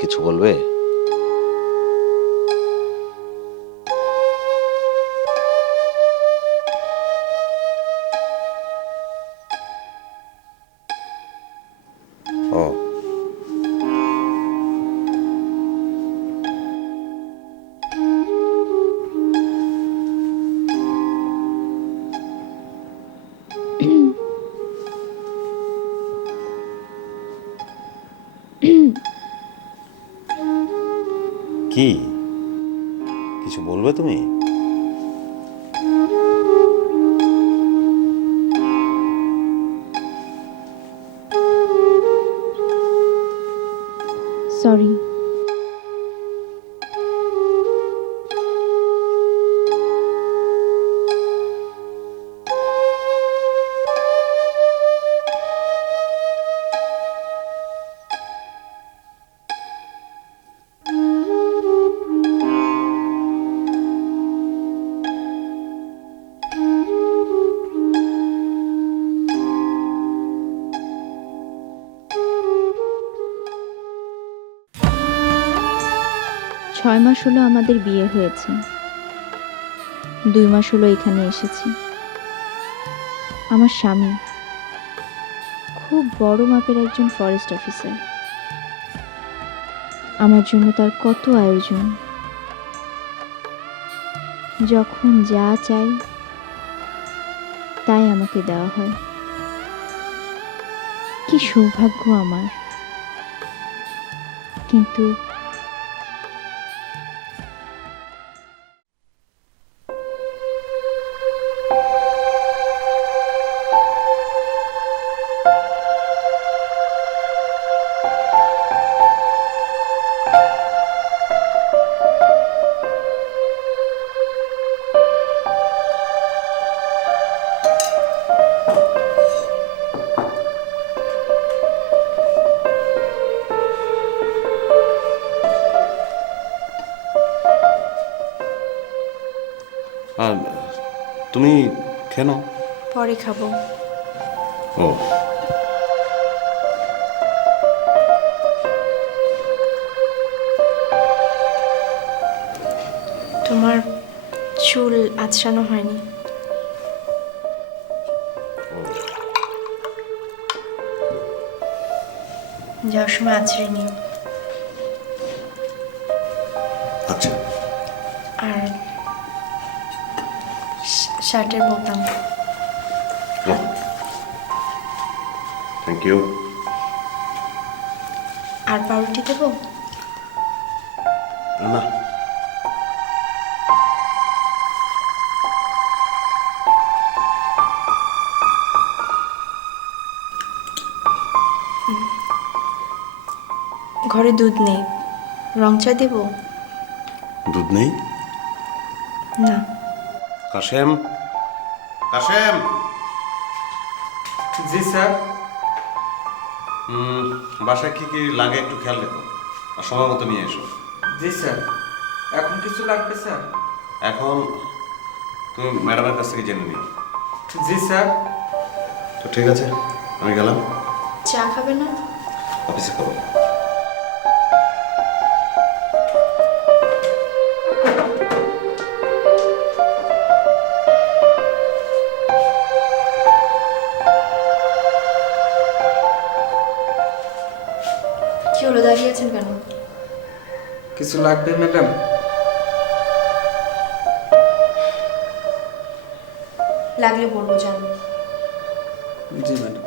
কিছু বলবে? ও কি কিছু বলবে তুমি? সরি। ছয় মাস হলো আমাদের বিয়ে হয়েছে। 2 মাস হলো এখানে এসেছি। আমার স্বামী খুব বড় মাপের একজন ফরেস্ট অফিসার। আমার জন্য তার কত আয়োজন, যখন যা চাই তাই আমাকে দেওয়া হয়। কি সৌভাগ্য আমার। কিন্তু তুমি কেন? পরে খাবো। ও তোমার চুল আঁচড়ানো হয়নি। যাওয়ার সময় আঁচড়ে নিও। আচ্ছা। আর শার্টের বোতাম। Thank you. আর পাউরুটি দেবো? না, ঘরে দুধ নেই, রং চা দেবো? দুধ নেই? না। কাশেম, কাশেম। জি স্যার। বাসায় কি কি লাগে একটু খেয়াল রেখো, আর সময় মতো নিয়ে এসো। জি স্যার। এখন কিছু লাগবে স্যার? এখন তুমি ম্যাডামের কাছ থেকে জেনে নিও। জি স্যার। তো ঠিক আছে, আমি গেলাম। চা খাবে না? অফিসে করো। কি হলো, দাঁড়িয়ে আছেন কেন? কিছু লাগবে ম্যাডাম? লাগলে বলবো, জান। জি ম্যাডাম।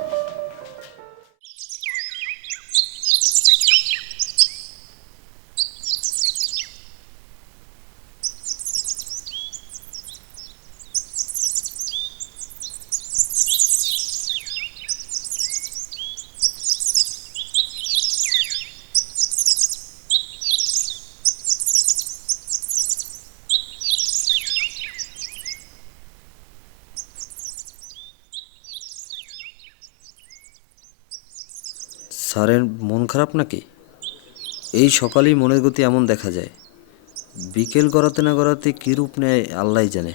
স্যারের মন খারাপ নাকি? এই সকালেই মনের গতি এমন দেখা যায়, বিকেল গড়াতে না গড়াতে কী রূপ নেয় আল্লাহ জানে।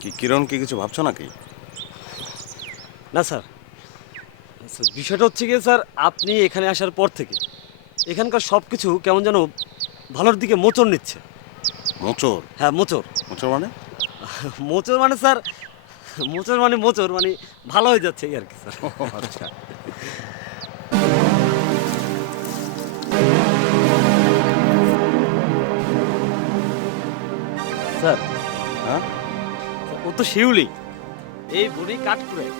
কি কিরণ কি কিছু ভাবছো নাকি? না স্যার, বিষয়টা হচ্ছে গিয়ে স্যার, আপনি এখানে আসার পর থেকে এখানকার সব কিছু কেমন যেন ভালোর দিকে মোচড় নিচ্ছে। মোচর? হ্যাঁ, মোচড়। মোচর মানে? মোচড় মানে স্যার, মোচড় মানে ভালো হয়ে যাচ্ছে এই আর কি স্যার। আচ্ছা। স্যার, হ্যাঁ, ও তো শিউলি, এই বনেই কাঠ কুড়ায়।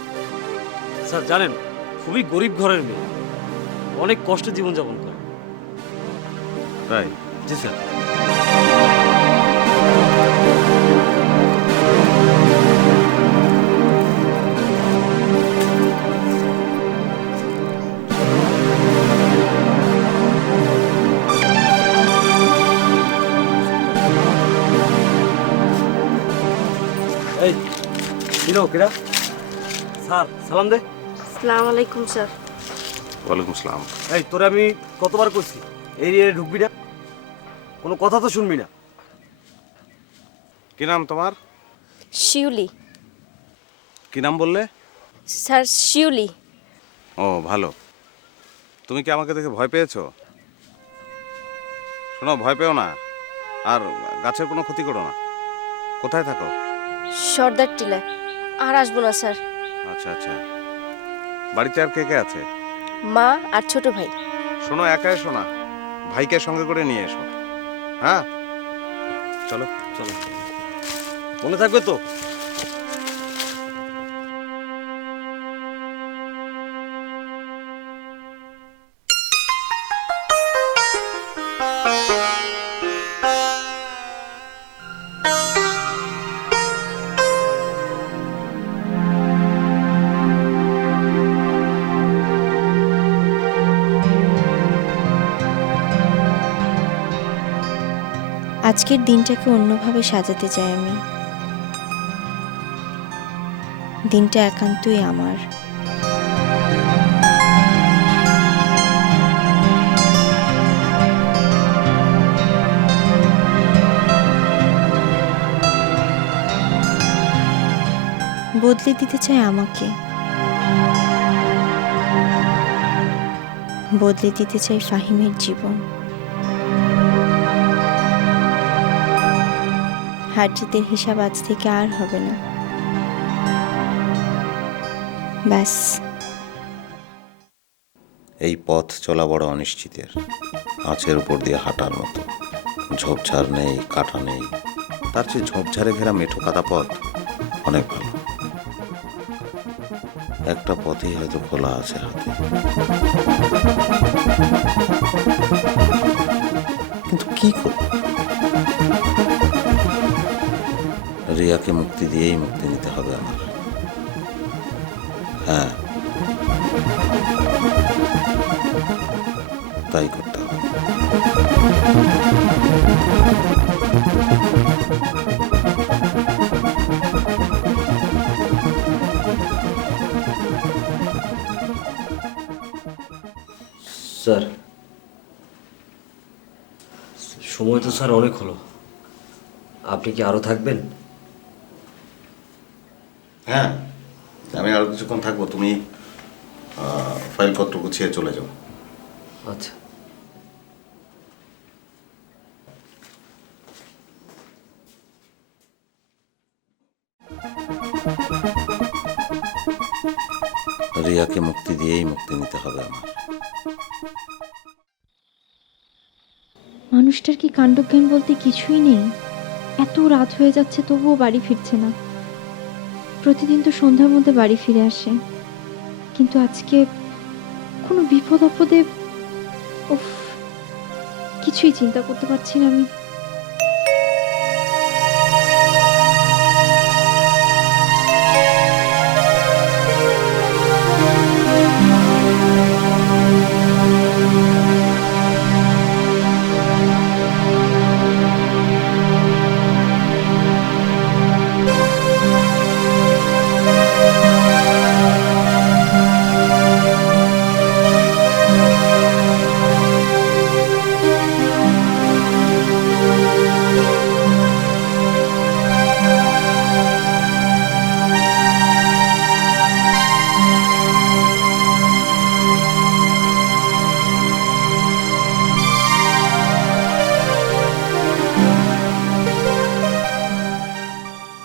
স্যার জানেন, খুবই গরিব ঘরের মেয়ে, অনেক কষ্টে জীবনযাপন করে। তাই? জি স্যার। এই কিনো কিরা, স্যার সালাম দে। আসসালামু আলাইকুম স্যার। ওয়ালাইকুম আসসালাম। এই তোরে আমি কতবার কইছি এই এরিয়ায় ঢুকবি না, কোনো কথা তো শুনবি না। কি নাম তোমার? শিউলি কি নাম বললে? স্যার, শিউলি। ও ভালো। তুমি কি আমাকে দেখে ভয় পেয়েছো? শোনো, ভয় পেও না, আর গাছের কোনো ক্ষতি করো না। কোথায় থাকো? সর্দার টিলা। আর আসবো না স্যার। আচ্ছা আচ্ছা। বাড়িতে আর কে কে আছে? মা আর ছোট ভাই। শোনো, একা এসো না, ভাইকে সঙ্গে করে নিয়ে এসো। হ্যাঁ, চলো। চলো, মনে থাকবে তো। আজকের দিনটাকে অন্যভাবে সাজাতে চাই আমি। দিনটা একান্তই আমার। বদলে দিতে চাই আমাকে, বদলে দিতে চাই ফাহিমের জীবন। হার জিতের হিসাব আজ থেকে আর হবে না। ব্যাস। এই পথ চলা বড় অনিশ্চিতের, আঁচের উপর দিয়ে হাঁটার মতো। ঝোপঝাড় নেই, কাটা নেই, তার চেয়ে ঝোপঝাড়ে ঘেরা মেঠো কাদা পথ অনেক ভালো। একটা পথই হয়তো খোলা আছে হাতে, কিন্তু কি করব? রিয়াকে মুক্তি দিয়েই মুক্তি নিতে হবে আমার। হ্যাঁ, তাই করতে হবে। স্যার, সময় তো স্যার অনেক হলো, আপনি কি আরো থাকবেন? হ্যাঁ, আমি আরো কিছুক্ষণ থাকবো। তুমি ফাইলপত্র গুছিয়ে চলে যাও। আচ্ছা। রিয়াকে মুক্তি দিয়েই মুক্তি নিতে হবে আমার। মানুষটার কি কাণ্ডজ্ঞান বলতে কিছুই নেই? এত রাত হয়ে যাচ্ছে তবুও বাড়ি ফিরছে না। প্রতিদিন তো সন্ধ্যার মধ্যে বাড়ি ফিরে আসে, কিন্তু আজকে কোনো বিপদ আপদে উফ, কিছুই চিন্তা করতে পারছি না আমি।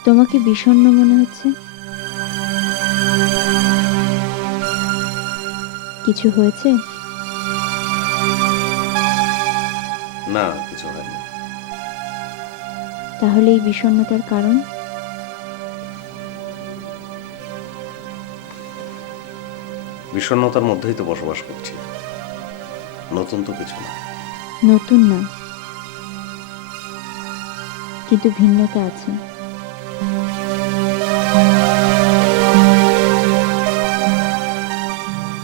তোমাকে বিষণ্ণ মনে হচ্ছে? কিছু হয়েছে? না, কিছু হয়নি। তাহলে এই বিষণ্ণতার কারণ? বিষণ্ণতার মধ্যেই তো বসবাস করছি, নতুন তো কিছু না। নতুন না, কিন্তু ভিন্নতা আছে।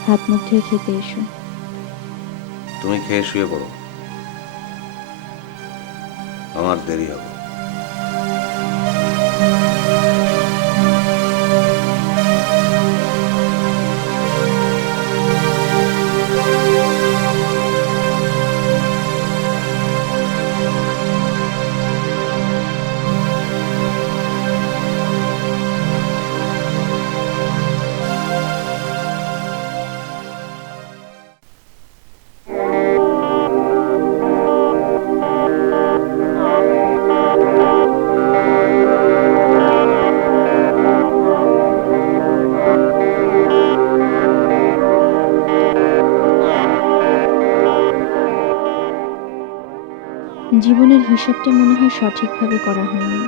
হাত মুখ ধুয়ে খেতে এসো। তুমি খেয়ে শুয়ে পড়ো, আমার দেরি হবে। জীবনের হিসাবটা মনে হয় সঠিকভাবে করা হয়নি।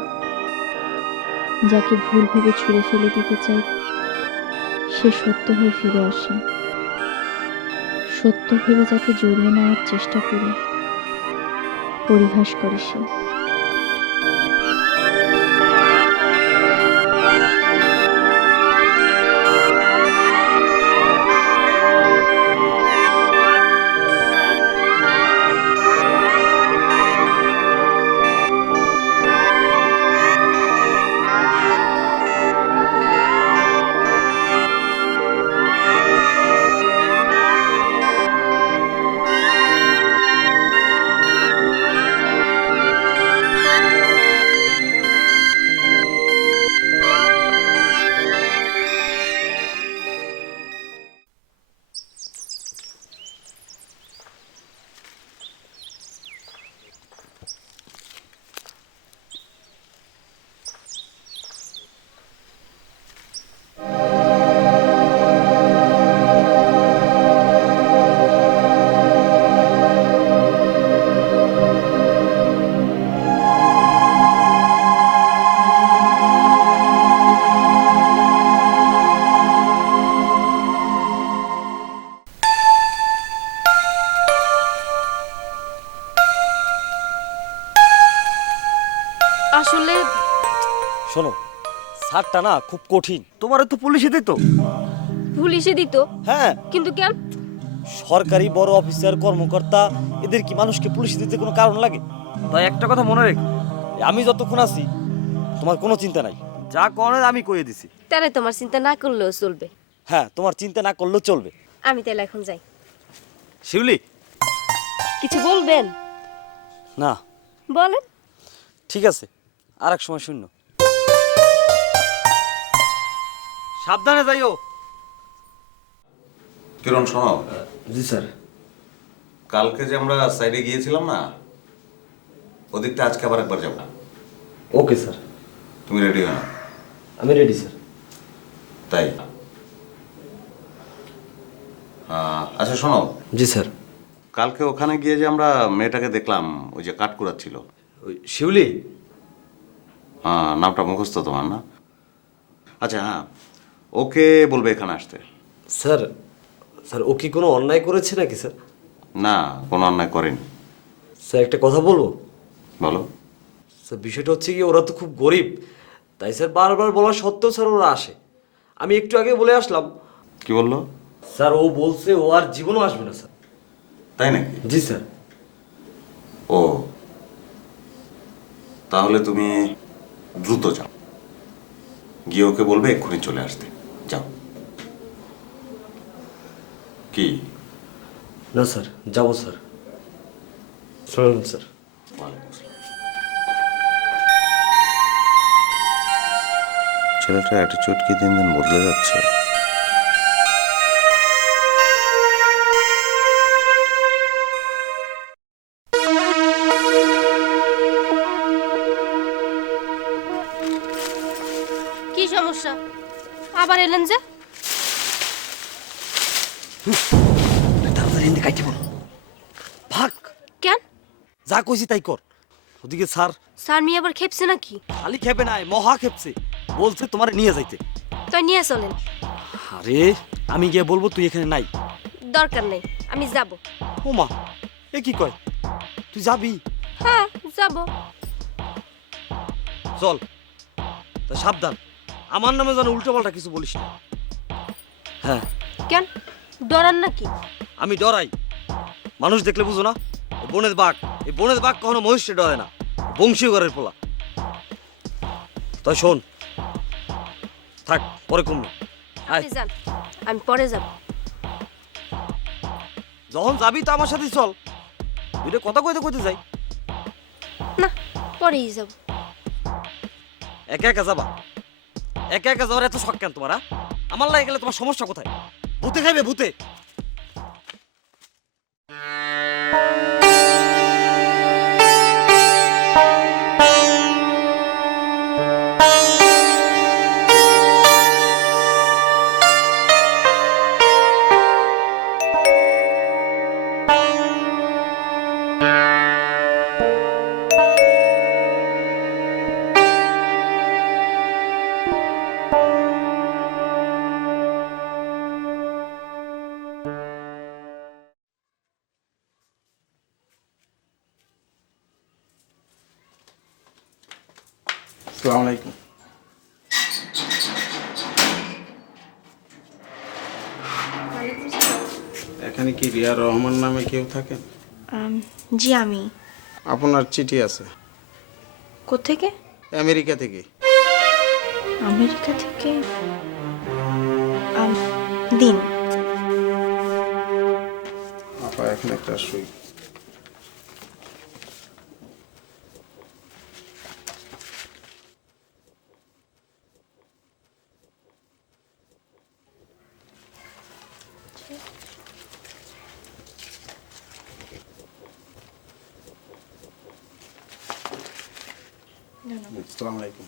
যাকে ভুলভাবে ছুঁড়ে ফেলে দিতে চাই, সে সত্য হয়ে ফিরে আসে। সত্য ভেবে যাকে জড়িয়ে নেওয়ার চেষ্টা করে, পরিহাস করে সে। আসলে শোনো, স্যারটা না খুব কঠিন, তোমার তো পুলিশে দিত। পুলিশে দিত, হ্যাঁ, কিন্তু কেন? সরকারি বড় অফিসার কর্মকর্তা এদের কি মানুষকে পুলিশে দিতে কোনো কারণ লাগে? তাই একটা কথা মনে রেখ, আমি যতক্ষণ আছি তোমার কোনো চিন্তা নাই, যা করার আমি কইয়ে দিছি। তাহলে তোমার চিন্তা না করলেও চলবে। হ্যাঁ, তোমার চিন্তা না করলেও চলবে। আমি তাহলে এখন যাই। শিউলি, কিছু বলবেন? না বলেন। ঠিক আছে, আর এক সময় শূন্য। সাবধানে যাইও। কিরণ শোনো, জি স্যার। কালকে যে আমরা সাইডে গিয়েছিলাম না, ওদিকটা আজকে আবার একবার যাবো। ওকে স্যার, তুমি রেডি হয়ে নাও। আমি রেডি স্যার। তাই আচ্ছা শোনো, জি স্যার। কালকে ওখানে গিয়ে যে আমরা মেয়েটাকে দেখলাম, ওই যে কাঠ কুড়াচ্ছিল, ওই শিউলি? নামটা মুখস্থ তোমার না? আচ্ছা হ্যাঁ, ওকে বলবে এখানে আসতে। স্যার, স্যার ও কি কোনো অন্যায় করেছে নাকি স্যার? না, কোনো অন্যায় করেনি। স্যার একটা কথা বলবো? বলো। স্যার বিষয়টা হচ্ছে কি, ওরা তো খুব গরিব, তাই স্যার বারবার বলা সত্ত্বেও স্যার ওরা আসে। আমি একটু আগে বলে আসলাম। কি বললো? স্যার ও বলছে ও আর জীবনও আসবে না স্যার। তাই নাকি? জি স্যার। ও, তাহলে তুমি দ্রুত যাও, গিয়ে ওকে বলবে এক্ষুনি চলে আসতে। যাও। কি? না স্যার, যাবো স্যার। চলুন স্যার। ওয়ালাইকুম আসসালাম। ছেলেটার অ্যাটিটিউড কি দিন দিন বদলে যাচ্ছে? কি সমস্যা আবার এলেন যে? তাড়াতাড়ি এনে কাইতে বল, ভাগ। কেন? যা কইছি তাই কর। ওদিকে স্যার স্যার মি আবার খেপছে নাকি? খালি খেপে নাই, মহা খেপছে। বলছে তোমারে নিয়ে যাইতে। তাই নিয়ে চলেন। আরে আমি গিয়ে বলবো তুই এখানে নাই। দরকার নেই, আমি যাব। ও মা, এ কি কয়? তুই যাবি? হ্যাঁ যাব। চল, তা সাবধান, আমার নামে যেন উল্টো পাল্টা কিছু বলিস না। হ্যাঁ, কেন ডরান নাকি? আমি ডরাই? মানুষ দেখলে বুঝো না? এই বনের বাঘ, এই বনের বাঘ কখনো মহিষে ডরে না। বংশীয় ঘরের পোলা। তাই শোন, থাক, পরে কমবে। আপনি যান, আমি পরে যাব। যখন যাবি তো আমার সাথে চল, দুইটা কথা কইতে কইতে যাই। না, পরেই যাব। একা একা যাবা? একা একা যাওয়ার এত শখ কেন তোমার? আমার লাগে গেলে তোমার সমস্যা কোথায়? ভূতে খাইবে ভূতে। আসসালামু আলাইকুম। এখানে কি রিয়া রহমান নামে কেউ থাকেন? জি আমি। আপনার চিঠি আছে কোত্থেকে? আমেরিকা থেকে। আমেরিকা থেকে? দিন। আপা এখন একটা সই। আসসালামু আলাইকুম।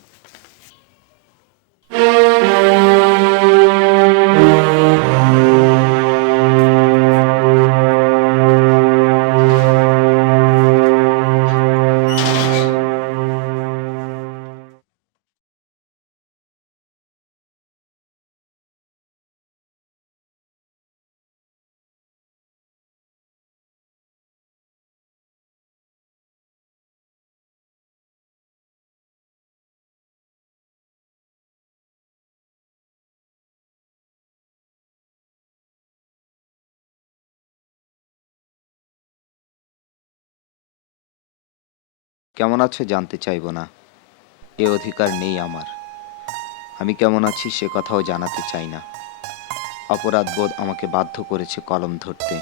কেমন আছো জানতে চাইবো না, এ অধিকার নেই আমার। আমি কেমন আছি সে কথাও জানাতে চাই না। অপরাধবোধ আমাকে বাধ্য করেছে কলম ধরতে।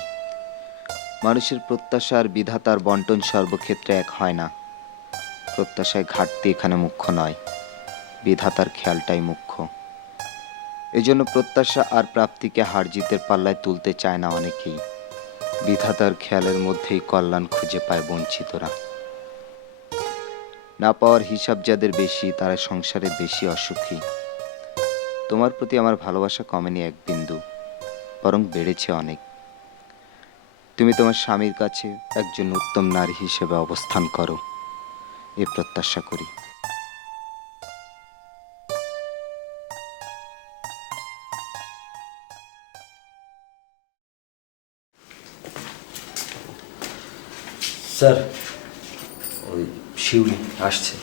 মানুষের প্রত্যাশা আর বিধাতার বন্টন সর্বক্ষেত্রে এক হয় না। প্রত্যাশায় ঘাটতি এখানে মুখ্য নয়, বিধাতার খেয়ালটাই মুখ্য। এজন্য প্রত্যাশা আর প্রাপ্তিকে হার জিতের পাল্লায় তুলতে চায় না অনেকেই। বিধাতার খেয়ালের মধ্যেই কল্যাণ খুঁজে পায় বঞ্চিতরা। না পাওয়ার হিসাব যাদের বেশি, তারা সংসারে বেশি অসুখী। তোমার প্রতি আমার ভালোবাসা কমেনি এক বিন্দু, বরং বেড়েছে অনেক। তুমি তোমার স্বামীর কাছে একজন উত্তম নারী হিসেবে অবস্থান করো, এ প্রত্যাশা করি। স্যার, ওই শিউলি আসছে।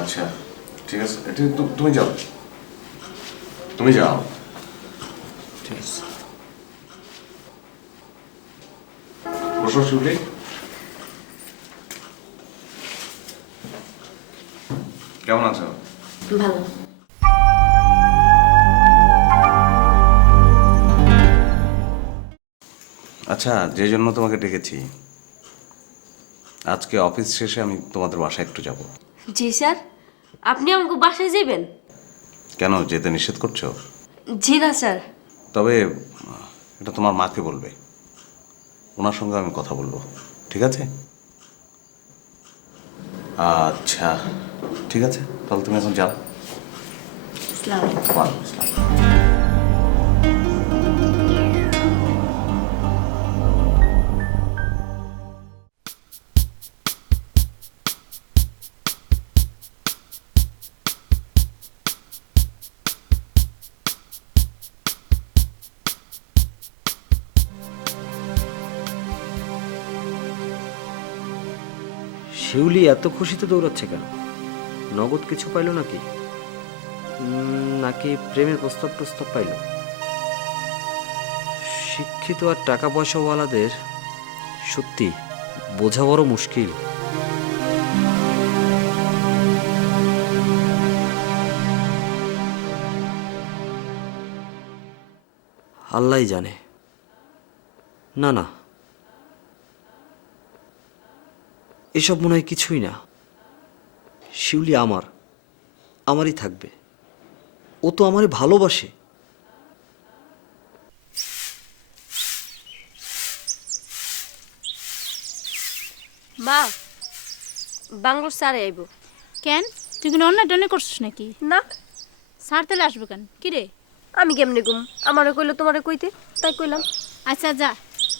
আচ্ছা, ঠিক আছে, তুমি যাও, তুমি যাও। ঠিক আছে। বসো শিউলি। কেমন আছো? ভালো। আচ্ছা, যে জন্য তোমাকে ডেকেছি, আজকে অফিস শেষে আমি তোমাদের বাসায় একটু যাব। জি স্যার, আপনি আমাকে বাসায় যাবেন? কেন, যেতে নিষেধ করছো? জি না স্যার। তবে এটা তোমার মাকে বলবে, ওনার সঙ্গে আমি কথা বলবো, ঠিক আছে? আচ্ছা, ঠিক আছে, তাহলে তুমি এখন যাও। আসসালামু আলাইকুম। শিউলি এত খুশিতে দৌড়াচ্ছে কেন? নগদ কিছু পাইলো নাকি? নাকি প্রেমের প্রস্তাব প্রস্তাব পাইলো? শিক্ষিত আর টাকা পয়সাওয়ালাদের সত্যি বোঝা বড় মুশকিল। আল্লাহই জানে। না না, এসব মনে হয় কিছুই না। শিউলি আমারই থাকবে। ও তো আমারে ভালোবাসে। মা, বাংলোর স্যারে আইব। কেন তুই কোনো অন্য টনে করছিস নাকি? না, স্যার তাহলে আসবে কেন? কি রে? আমি কেমনে গুম? আমারে কইলো তোমারে কইতে, তাই কইলাম। আচ্ছা যা,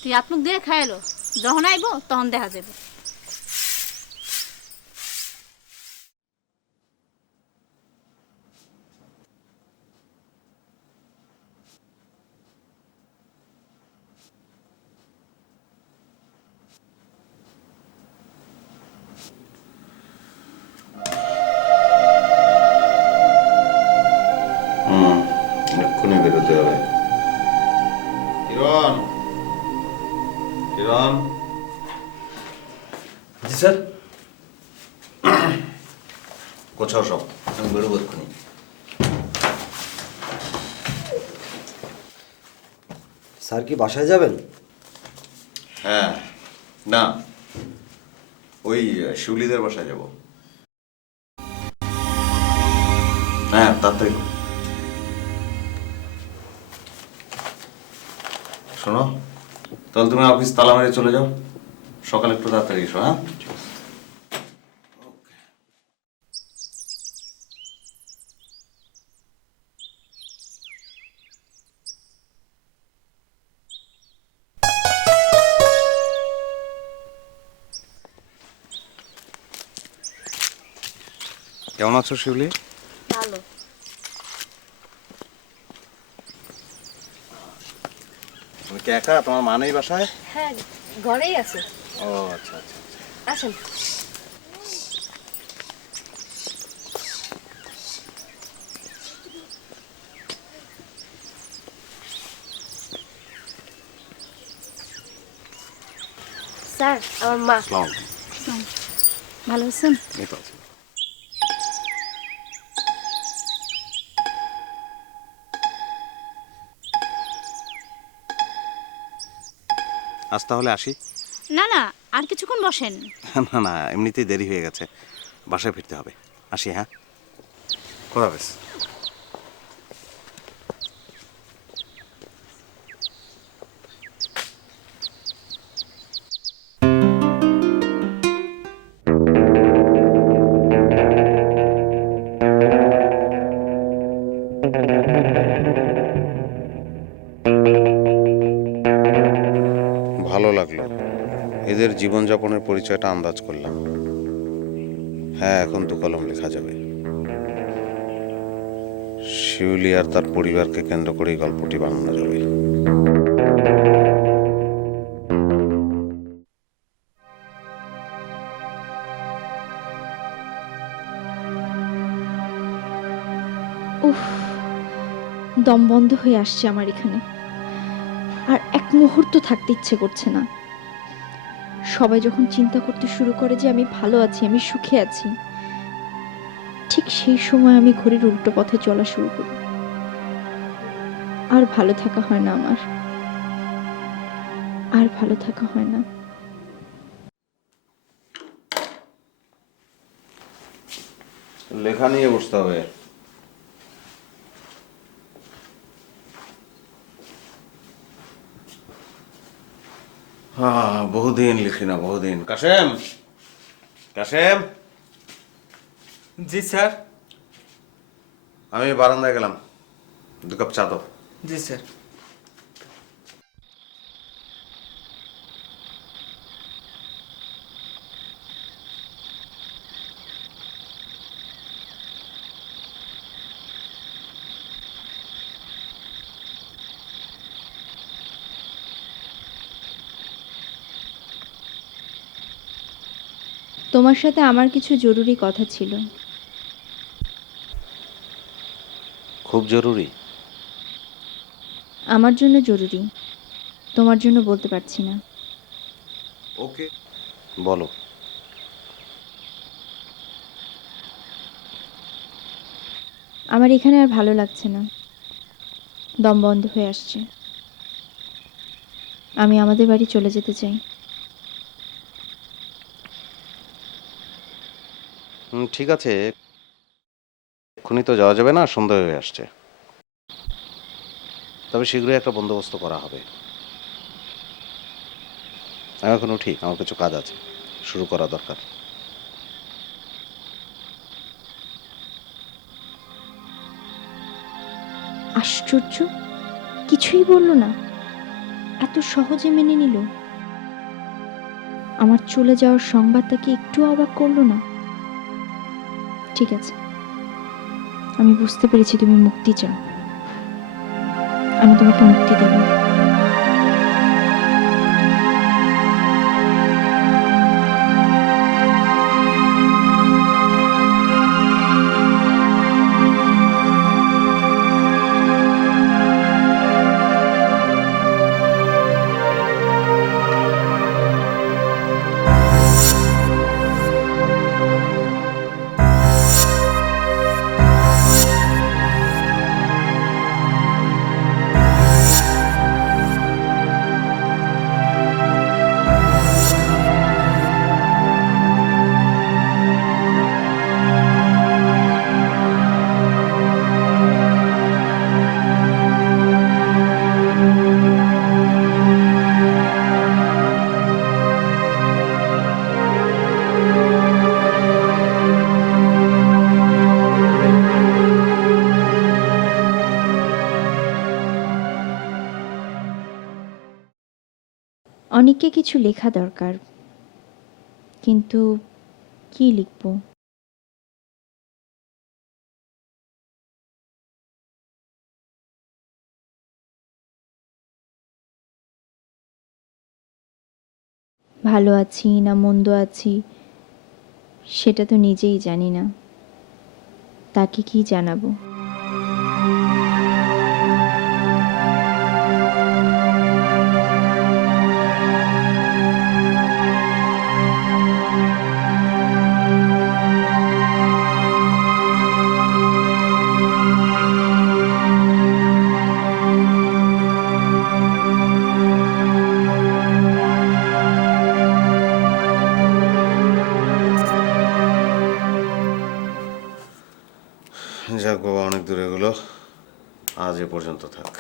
তুই আত্মুক দিয়ে খাইলো, যখন আইব তখন দেখা যাবে। এক্ষুনি বেরোতে হবে। কিরণ, কিরণ, জি স্যার। কোথাও সব, আমি বেরোবো এক্ষুনি। স্যার কি বাসায় যাবেন? হ্যাঁ, না, ওই শিউলিদের বাসায় যাব। হ্যাঁ, তাড়াতাড়ি করো। শোনো, তাহলে তুমি অফিস তালা মেরে চলে যাও, সকালে একটু তাড়াতাড়ি এসো। হ্যাঁ, কেমন আছো শিউলি? ভালো। তুমি কি একা? তোমার মা নেই বাসায়? হ্যাঁ, ঘরেই আছে। ও আচ্ছা আচ্ছা। আসেন। স্যার, আমার মা। আসসালামু আলাইকুম। ভালো আছেন? এই তো আছি। আজ তাহলে আসি? না না, আর কিছুক্ষণ বসেন। না না, এমনিতেই দেরি হয়ে গেছে, বাসায় ফিরতে হবে। আসি। হ্যাঁ, খোদা হাফেজ। ভালো লাগলো, এদের জীবনযাপনের পরিচয়টা আন্দাজ করলাম। হ্যাঁ, এখন তো কলম লেখা যাবে। শিউলি আর তার পরিবারকে কেন্দ্র করেই গল্পটি বানানো যাবে। উফ, দম বন্ধ হয়ে আসছে আমার এখানে। আর এক মুহূর্ত থাকতে ইচ্ছে করছে না। সবাই যখন চিন্তা করতে শুরু করে যে আমি ভালো আছি, আমি সুখে আছি, ঠিক সেই সময় আমি ঘড়ির উল্টো পথে চলা শুরু করি। আর ভালো থাকা হয় না আমার, আর ভালো থাকা হয় না। লেখা নিয়ে বসতে হবে। হ্যাঁ, বহুদিন লিখি না, বহুদিন। কাশেম, কাশেম, জি স্যার। আমি বারান্দায় গেলাম, 2 কাপ চা দাও। জি স্যার। তোমার সাথে আমার কিছু জরুরি কথা ছিল। খুব জরুরি? আমার জন্য জরুরি, তোমার জন্য বলতে পারছি না। ওকে, বলো। আমার এখানে আর ভালো লাগছে না, দম বন্ধ হয়ে আসছে। আমি আমাদের বাড়ি চলে যেতে চাই। ঠিক আছে, এক্ষুনি তো যাওয়া যাবে না, সন্ধ্যা হয়ে আসছে। তবে শীঘ্রই একটা বন্দোবস্ত করা হবে। আমি এখন উঠি, আমার কিছু কাজ আছে, শুরু করা দরকার। আশ্চর্য, কিছুই বললো না, এত সহজে মেনে নিল। আমার চলে যাওয়ার সংবাদটাকে একটু অবাক করলো না। ঠিক আছে, আমি বুঝতে পেরেছি তুমি মুক্তি চাও, আমি তোমাকে মুক্তি দেব। অনেককে কিছু লেখা দরকার, কিন্তু কি লিখব? ভালো আছি না মন্দ আছি সেটা তো নিজেই জানি না, তাকে কি জানাবো? যাক বাবা, অনেক দূরে গেলো, আজ এ পর্যন্ত থাক।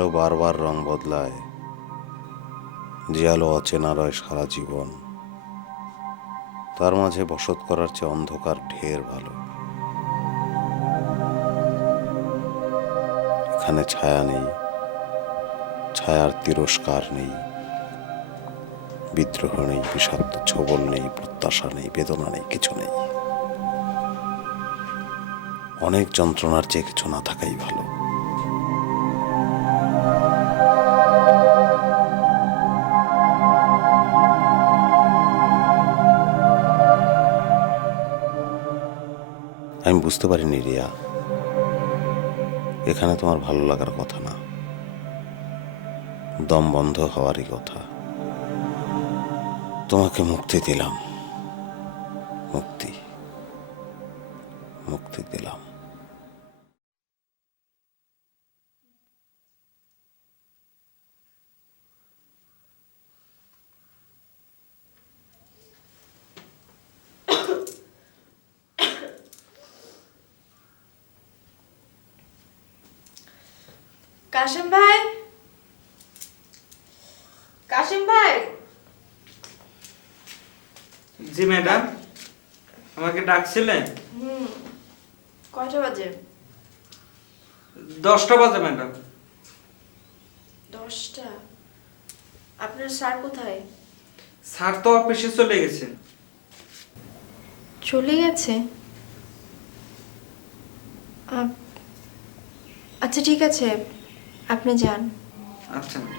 আলো বারবার রং বদলায়, যে আলো অচেনা রয় সারা জীবন, তার মাঝে বসত করার চেয়ে অন্ধকার ঢের ভালো। এখানে ছায়া নেই, ছায়ার তিরস্কার নেই, বিদ্রোহ নেই, বিষাক্ত ছোবল নেই, প্রত্যাশা নেই, বেদনা নেই, কিছু নেই। অনেক যন্ত্রণার চেয়ে কিছু না থাকাই ভালো। আমি বুঝতে পারিনি রিয়া, এখানে তোমার ভালো লাগার কথা না, দম বন্ধ হওয়ারই কথা। তোমাকে মুক্তি দিলাম, মুক্তি মুক্তি দিলাম। কাশিম ভাই, কাশিম ভাই, জি ম্যাডাম, আমাকে ডাকছিলেন? কয়টা বাজে? 10টা বাজে ম্যাডাম। 10টা? আপনার স্যার কোথায়? স্যার তো অফিসে চলে গেছেন। চলে গেছে? আচ্ছা ঠিক আছে, আপনি যান। আচ্ছা ম্যাডাম।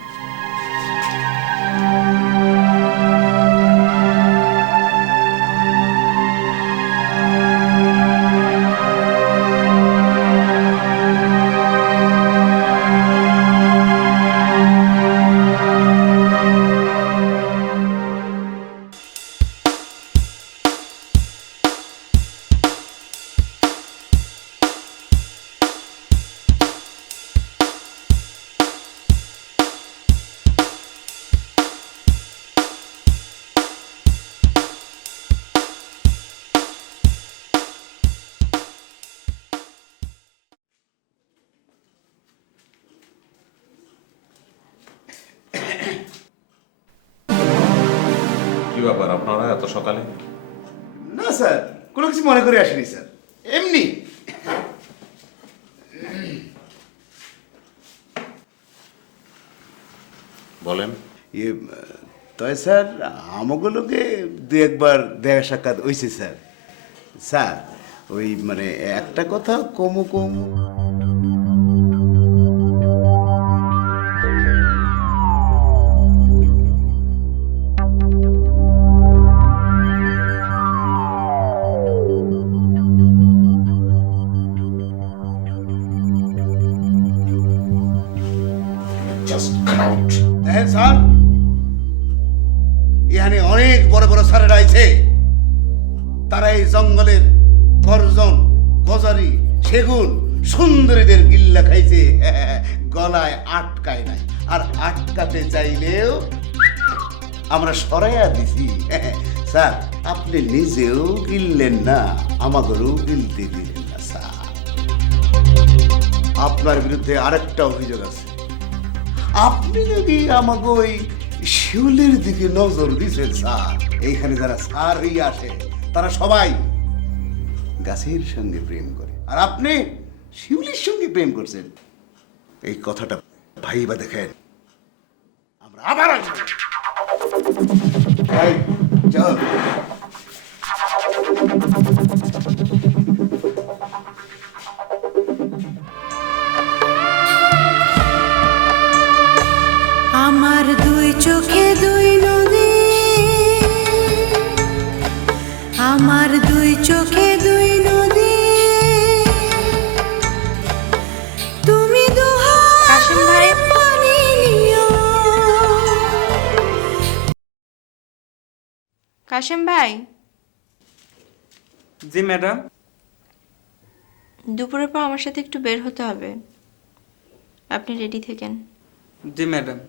কি ব্যাপার আপনারা এত সকালে? না স্যার, কোনো কিছু মনে করে আসেনি স্যার, এমনি। বলেন। তাই স্যার, আমাগুলোকে দু একবার দেখা সাক্ষাৎ হয়েছে স্যার। স্যার ওই মানে একটা কথা কমু কমু। দেখেন স্যার, এখানে অনেক বড় বড় স্যারেরা আছে, তারা এই জঙ্গলের গর্জন, গজারি, সেগুন, সুন্দরীদের গিল্লা খাইছে, গলায় আটকায় নাই। আর আটকাতে চাইলেও আমরা সরাইয়া দিছি। স্যার আপনি নিজেও গিললেন না, আমাদেরও গিলতে দিলেন না স্যার। আপনার বিরুদ্ধে আরেকটা অভিযোগ আছে, আপনি নাকি আমাকে ওই শিউলির দিকে নজর দিছেন স্যার। এইখানে যারা স্যার হইয়া আসে তারা সবাই গাছের সঙ্গে প্রেম করে, আর আপনি শিউলির সঙ্গে প্রেম করছেন। এই কথাটা ভাইবা দেখেন, আমরা আবার আসবো। এই, চল। আমার দুই চোখে দুই নদী, আমার দুই চোখে দুই নদী, তুমি কাশিম ভাই, পানি নিও। কাশিম ভাই, জি ম্যাডাম। দুপুরের পর আমার সাথে একটু বের হতে হবে, আপনি রেডি থাকেন। জি ম্যাডাম।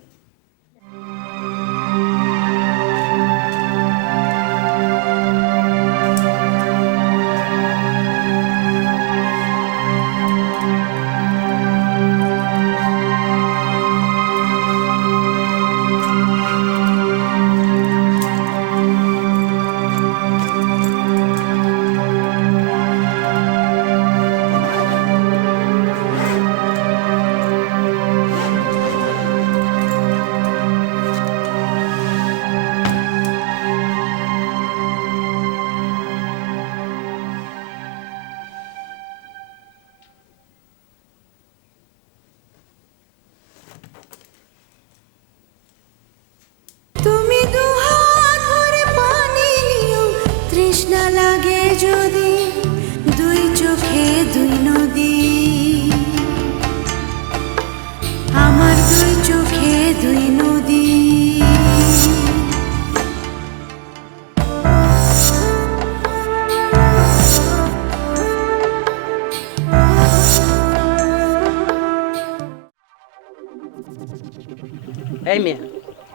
এই মেয়ে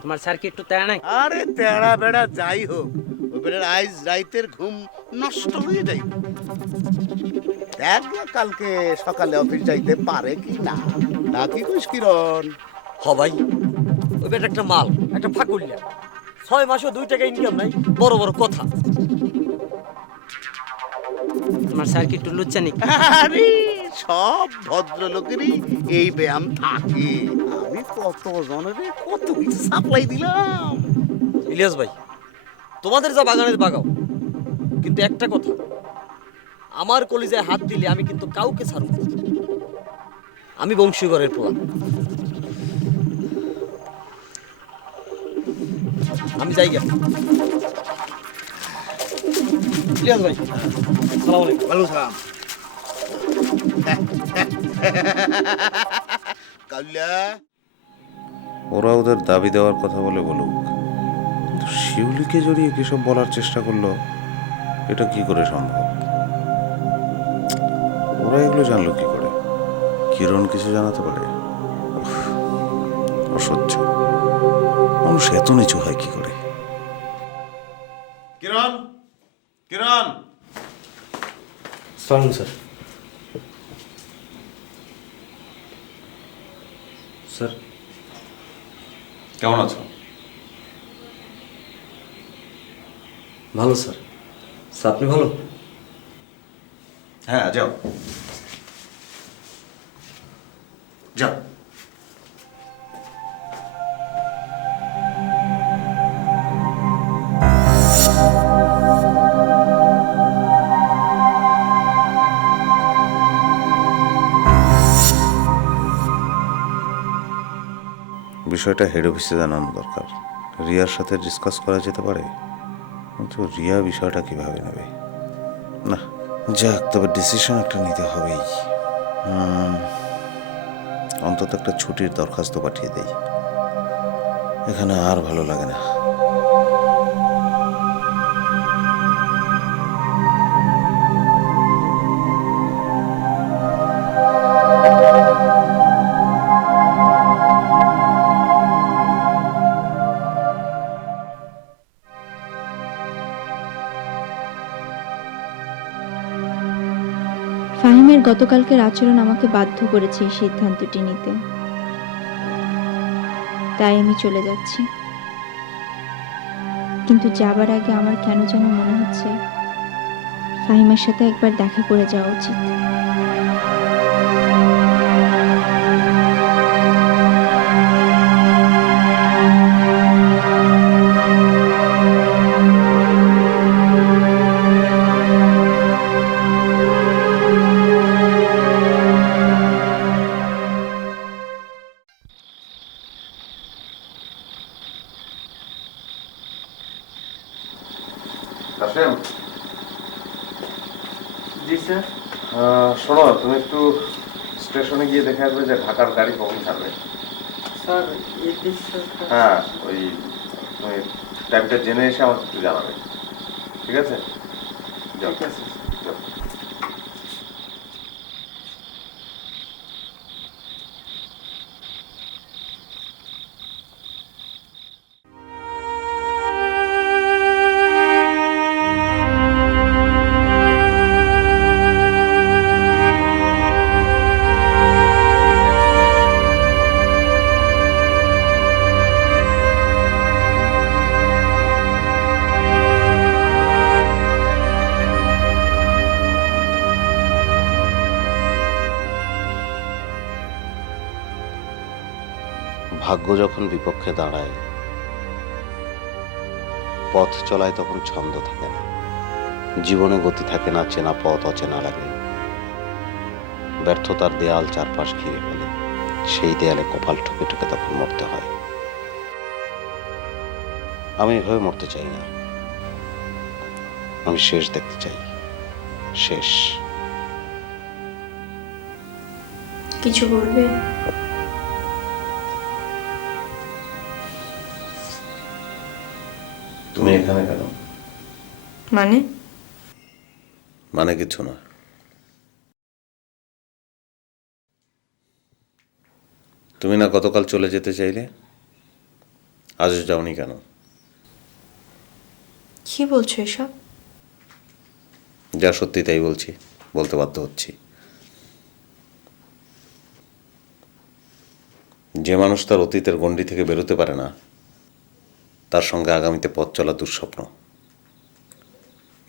তোমার স্যার কি একটু তেড়া নাই? আরে তেড়া বেড়া যাই হোক, ওই বেড়ার আইজ রাইতের ঘুম নষ্ট হয়ে যাই। দেখ না কালকে সকালে অফিস যাইতে পারে কি না, না কি কইস কিরণ? হ ভাই, ওই বেটা একটা মাল, একটা ফাকুলিয়া। 6 মাসও 2 টাকা ইনকাম নাই, বড় বড় কথা। তোমার স্যার কি একটু লুচ্চা নাকি? আরে সব ভদ্রলোকেরই এই ব্যায়াম থাকে। আমি কত জনের কত কিছু সাপ্লাই দিলাম। ইলিয়াস ভাই, তোমাদের যা বাগানের বাগাও, কিন্তু একটা কথা, আমার কলিজায় হাত দিলে আমি কিন্তু কাউকে ছাড়ব না। আমি বংশীগড়ের পোলা। আমি যাই গা। ইলিয়াস ভাই, আসসালামু আলাইকুম। ওয়ালাইকুম সালাম। কাল্লা ওরা ওদের দাবি দেওয়ার কথা বলে বলুক, কিন্তু শিউলিকে জড়িয়ে কিসব বলার চেষ্টা করলো, এটা কি করে সম্ভব? ওরা এগুলো জানলো কি করে? কিরণ কিছু জানাতে পারে? উফ, অসহ্য। মানুষ এত নিচু হয় কি করে? কিরণ, কিরণ, সালাম স্যার। স্যার কেমন আছো? ভালো স্যার। স্যার আপনি ভালো? হ্যাঁ, যাও যাও। বিষয়টা হেড অফিসে জানানো দরকার। রিয়ার সাথে ডিসকাস করা যেতে পারে, কিন্তু রিয়া বিষয়টা কিভাবে নেবে? না, যাক, তবে ডিসিশন একটা নিতে হবেই। অন্তত একটা ছুটির দরখাস্ত পাঠিয়ে দেই, এখানে আর ভালো লাগে না। ফাহিমের গতকালকের আচরণ আমাকে বাধ্য করেছে এই সিদ্ধান্তটি নিতে, তাই আমি চলে যাচ্ছি। কিন্তু যাবার আগে আমার কেন যেন মনে হচ্ছে ফাহিমের সাথে একবার দেখা করে যাওয়া উচিত। কাশেম, জি স্যার। শোনো, তুমি একটু স্টেশনে গিয়ে দেখে আসবে যে ঢাকার গাড়ি কখন ছাড়বে। স্যার এই বিষয়টা হ্যাঁ, ওই তুমি টাইমটা জেনে এসে আমাকে একটু জানাবে, ঠিক আছে? যাও। ঠিক আছে। যাও। ভাগ্য যখন বিপক্ষে দাঁড়ায়, পথ চলায় তখন ছন্দ থাকে না, জীবনে গতি থাকে না, চেনা পথ অচেনা লাগে, ব্যর্থতার দেয়াল চারপাশ ঘিরে ফেলে, সেই দেয়ালে কপাল ঠুকে ঠুকে তখন মরতে হয়। আমি এভাবে মরতে চাই না, আমি শেষ দেখতে চাই, শেষ। কিছু বলবে? তুমি এখানে কেন? মানে? মানে কিছু না। তুমি না গতকাল চলে যেতে চাইলে? আজ যাওনি কেন? কি বলছো এসব? যা সত্যি তাই বলছি, বলতে বাধ্য হচ্ছি। যে মানুষ তার অতীতের গণ্ডি থেকে বেরোতে পারে না, তার সঙ্গে আগামীতে পথ চলা দুঃস্বপ্ন।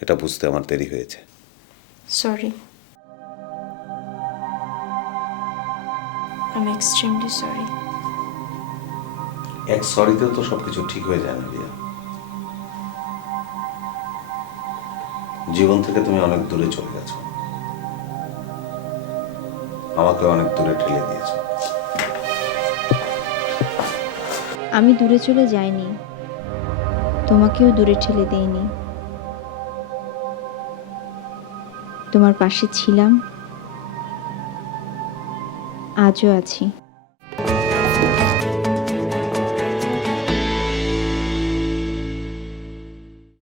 এটা বুঝতে আমার দেরি হয়েছে। Sorry, I am extremely sorry. এক সরিতেও তো সবকিছু ঠিক হয়ে যায় না রিয়া। জীবন থেকে তুমি অনেক দূরে চলে গেছো, আমাকে অনেক দূরে ঠেলে দিয়েছো। আমি দূরে চলে যাইনি, তোমাকেও দূরে ঠেলে দেইনি। তোমার পাশে ছিলাম, আজও আছি।